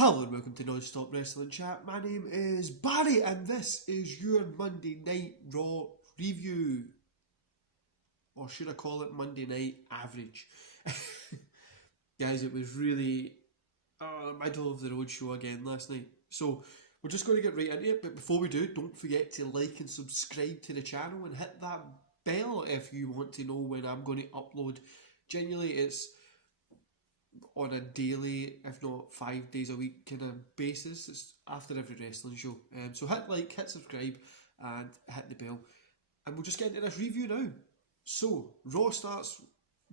Hello and welcome to Non-Stop Wrestling Chat. My name is Barry and this is your Monday Night Raw review. Or should I call it Monday Night Average? Guys, it was really middle of the road show again last night. So we're just going to get right into it, but before we do, don't forget to like and subscribe to the channel and hit that bell if you want to know when I'm going to upload. Genuinely, it's on a daily, if not 5 days a week kind of basis. It's after every wrestling show. So hit like, hit subscribe and hit the bell. And we'll just get into this review now. So, Raw starts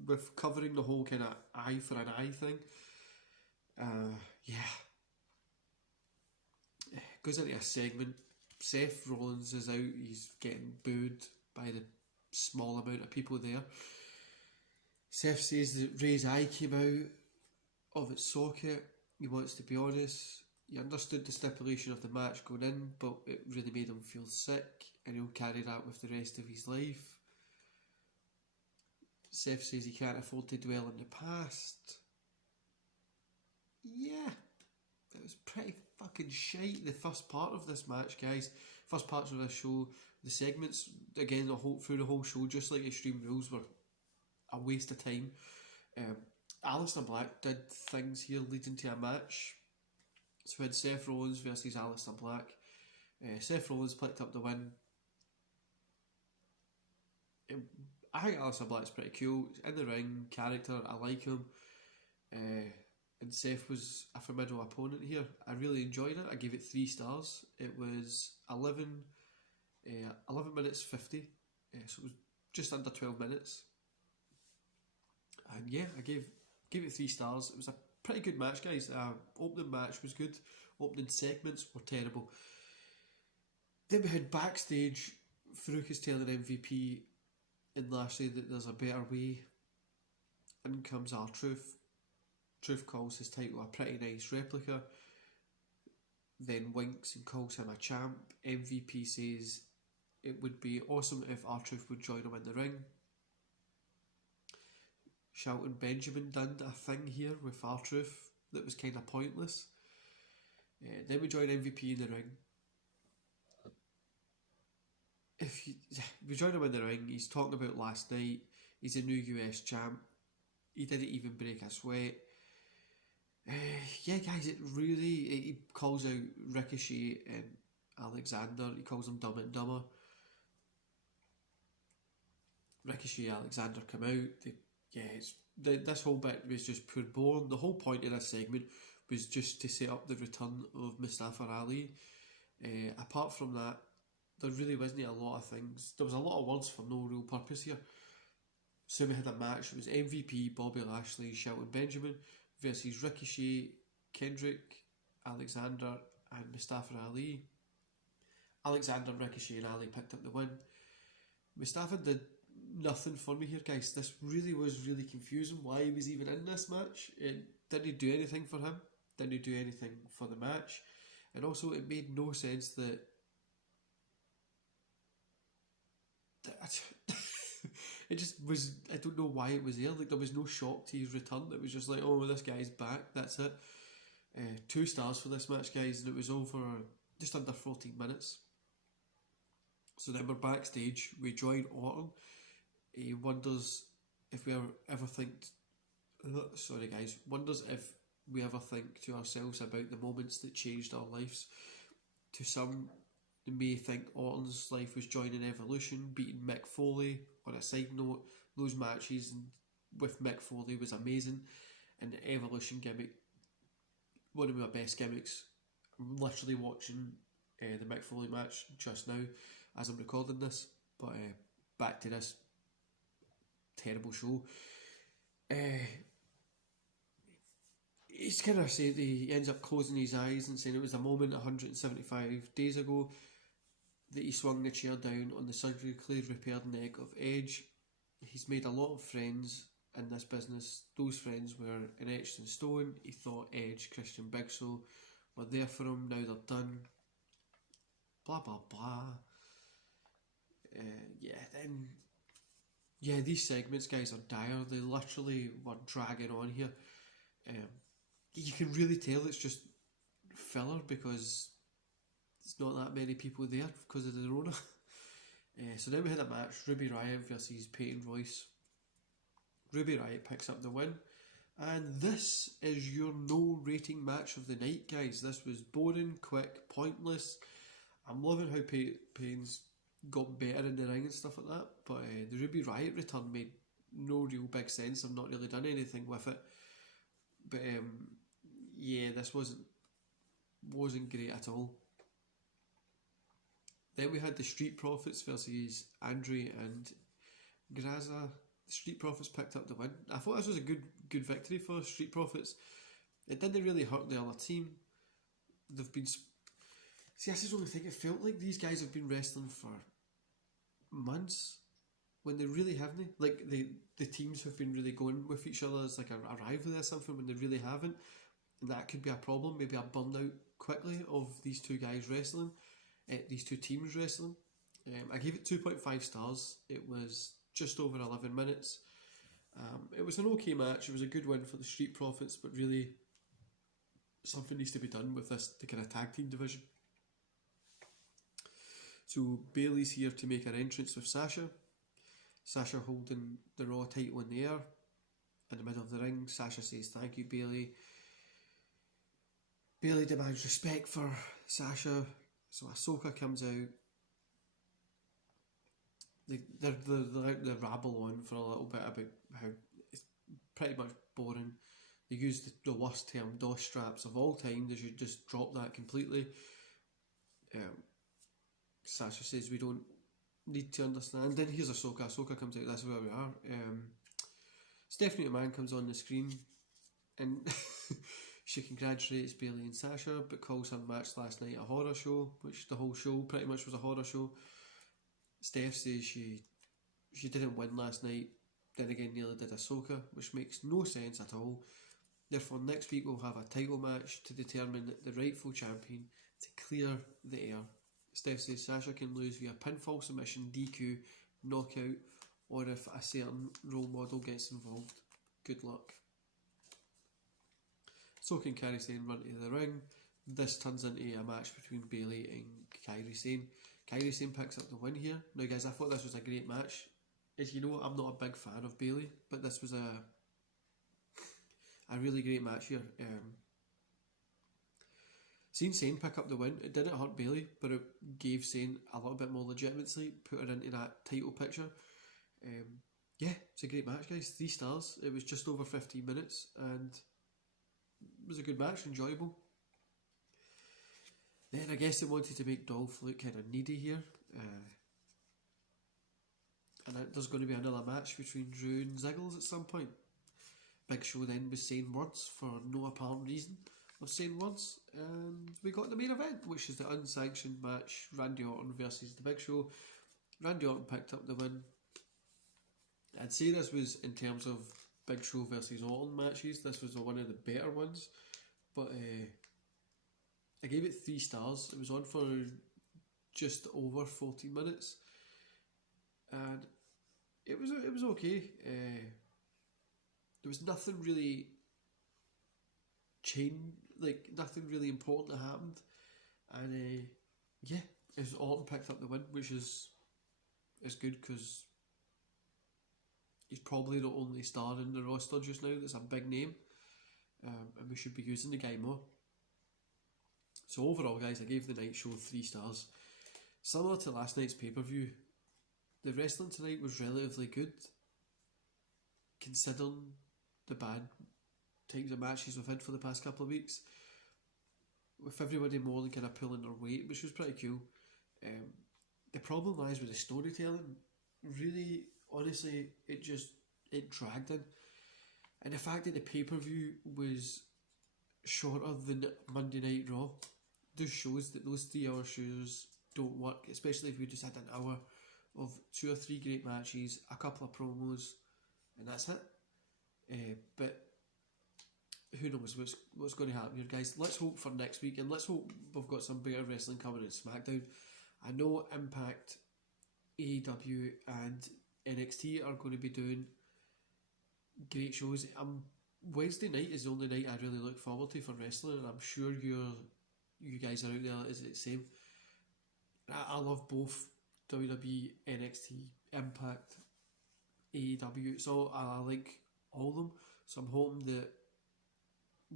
with covering the whole kind of eye for an eye thing. Goes into a segment. Seth Rollins is out. He's getting booed by the small amount of people there. Seth says that Ray's eye came out of its socket. He wants to be honest. He understood the stipulation of the match going in, but it really made him feel sick, and he'll carry that with the rest of his life. Seth says he can't afford to dwell in the past. Yeah, it was pretty fucking shite, the first part of this match, guys. First parts of this show, the segments, again, through the whole show, just like Extreme Rules, were a waste of time. Aleister Black did things here leading to a match. So we had Seth Rollins versus Aleister Black. Seth Rollins picked up the win. I think Aleister Black's pretty cool. He's in the ring, character, I like him. And Seth was a formidable opponent here. I really enjoyed it. I gave it 3 stars. It was 11 minutes 50. So it was just under 12 minutes. And yeah, I gave it 3 stars. It was a pretty good match, guys. Opening match was good. Opening segments were terrible. Then we had backstage. Farouk is telling MVP and Lashley that there's a better way. In comes R-Truth. Truth calls his title a pretty nice replica. Then winks and calls him a champ. MVP says it would be awesome if R-Truth would join him in the ring. Shelton Benjamin done a thing here with R-Truth that was kind of pointless. Then we join MVP in the ring. We join him in the ring, he's talking about last night. He's a new US champ. He didn't even break a sweat. Yeah, guys, he calls out Ricochet and Alexander. He calls them Dumb and Dumber. Ricochet and Alexander come out. This whole bit was just pure boring. The whole point of this segment was just to set up the return of Mustafa Ali. Apart from that, there really wasn't a lot of things. There was a lot of words for no real purpose here. So we had a match. It was MVP, Bobby Lashley, Shelton Benjamin versus Ricochet, Kendrick, Alexander and Mustafa Ali. Alexander, Ricochet and Ali picked up the win. Mustafa did nothing for me here, guys. This really was really confusing why he was even in this match. It didn't do anything for him, didn't do anything for the match, and also it made no sense that it just was. I don't know why it was there. Like, there was no shock to his return. It was just like, oh, this guy's back, that's it. 2 stars for this match, guys, and it was over just under 14 minutes. So then we're backstage. We join Orton. He wonders if we ever think. Sorry, guys. Wonders if we ever think to ourselves about the moments that changed our lives. To some, they may think Orton's life was joining Evolution, beating Mick Foley. On a side note, those matches with Mick Foley was amazing, and the Evolution gimmick, one of my best gimmicks. I'm literally watching the Mick Foley match just now as I'm recording this, but back to this terrible show. He's kind of saying he ends up closing his eyes and saying it was a moment 175 days ago that he swung the chair down on the surgically repaired neck of Edge. He's made a lot of friends in this business. Those friends were etched in stone. He thought Edge, Christian, Big Show were there for him. Now they're done. Blah blah blah. These segments, guys, are dire. They literally were dragging on here. You can really tell it's just filler because there's not that many people there because of the Rona. So then we had a match, Ruby Riott versus Peyton Royce. Ruby Riott picks up the win. And this is your no rating match of the night, guys. This was boring, quick, pointless. I'm loving how Peyton's got better in the ring and stuff like that. But the Ruby Riott return made no real big sense. I've not really done anything with it. But yeah, this wasn't great at all. Then we had the Street Profits versus Andre and Graza. The Street Profits picked up the win. I thought this was a good victory for Street Profits. It didn't really hurt the other team. They've been... See, this is the only thing. It felt like these guys have been wrestling for months when they really haven't. Like, the teams have been really going with each other as like a rivalry or something when they really haven't. And that could be a problem. Maybe a burnout quickly of these two guys wrestling. These two teams wrestling. I gave it 2.5 stars. It was just over 11 minutes. It was an okay match. It was a good win for the Street Profits, but really something needs to be done with the kind of tag team division. So Bayley's here to make her entrance with Sasha. Sasha holding the Raw title in the air in the middle of the ring. Sasha says thank you, Bayley. Bayley demands respect for Sasha. So Ahsoka comes out. They rabble on for a little bit about how it's pretty much boring. They use the worst term, DOS straps of all time. They should just drop that completely. Sasha says we don't need to understand. Then here's Ahsoka. Ahsoka comes out. That's where we are. Stephanie McMahon comes on the screen and she congratulates Bayley and Sasha, but calls her match last night a horror show, which the whole show pretty much was a horror show. Steph says she didn't win last night, then again nearly did Ahsoka, which makes no sense at all. Therefore next week we'll have a title match to determine the rightful champion to clear the air. Steph says Sasha can lose via pinfall, submission, DQ, knockout, or if a certain role model gets involved. Good luck. So can Kairi Sane run to the ring. This turns into a match between Bayley and Kairi Sane. Kairi Sane picks up the win here. Now guys, I thought this was a great match. As you know, I'm not a big fan of Bayley, but this was a really great match here. Seeing Sane pick up the win, it didn't hurt Bayley, but it gave Sane a little bit more legitimacy, put her into that title picture. Yeah, it's a great match, guys. 3 stars. It was just over 15 minutes, and it was a good match, enjoyable. Then I guess they wanted to make Dolph look kind of needy here. And there's going to be another match between Drew and Ziggles at some point. Big Show then was saying words for no apparent reason of saying words, and we got the main event, which is the unsanctioned match, Randy Orton versus the Big Show. Randy Orton picked up the win. I'd say this was, in terms of Big Show versus Orton matches, this was one of the better ones, but I gave it 3 stars. It was on for just over 14 minutes, and it was okay. There was nothing really nothing really important that happened, and yeah, Orton picked up the win, which is good because he's probably the only star in the roster just now that's a big name, and we should be using the guy more. So overall, guys, I gave the night show 3 stars. Similar to last night's pay-per-view, the wrestling tonight was relatively good, considering the bad times of matches we've had for the past couple of weeks, with everybody more than kind of pulling their weight, which was pretty cool. The problem lies with the storytelling. Really, honestly, it dragged in, and the fact that the pay-per-view was shorter than Monday Night Raw just shows that those 3-hour shows don't work, especially if we just had an hour of 2 or 3 great matches, a couple of promos, and that's it. But who knows what's going to happen here, guys. Let's hope for next week, and let's hope we've got some better wrestling coming in SmackDown. I know Impact, AEW and NXT are going to be doing great shows. Wednesday night is the only night I really look forward to for wrestling, and I'm sure you're you guys are out there is the same. I love both WWE, NXT, Impact, AEW. It's all I like all of them. So I'm hoping that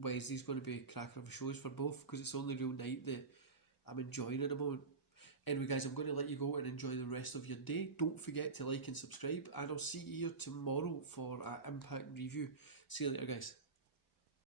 Wednesday's going to be a cracker of a shows for both because it's the only real night that I'm enjoying at the moment. Anyway, guys, I'm going to let you go and enjoy the rest of your day. Don't forget to like and subscribe, and I'll see you here tomorrow for an Impact review. See you later, guys.